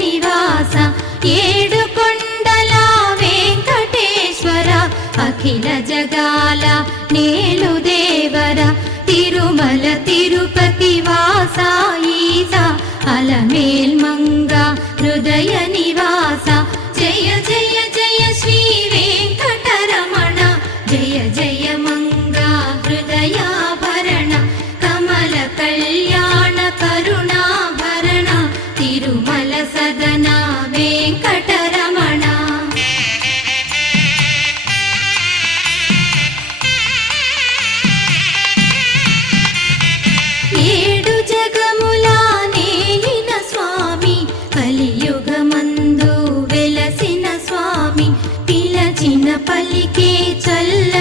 నివాస ఏడుకొండల వెంకటేశ్వర అఖిల జగాల నేలు దేవర తిరుమల తిరుపతి వాస ఈస అలమేల్ మంగ హృదయ నివాస జయ జయ జయ శ్రీ వెంకటరమణ జయ జయ మంగ హృదయాభరణ కమల కళ్యాణ కరుణాభరణ తిరుమల సదన వెంకటరమణ. ఏడు జగముల నేలిన స్వామి కలియుగమందు వెలసిన స్వామి పిలచిన పలికే చల్ల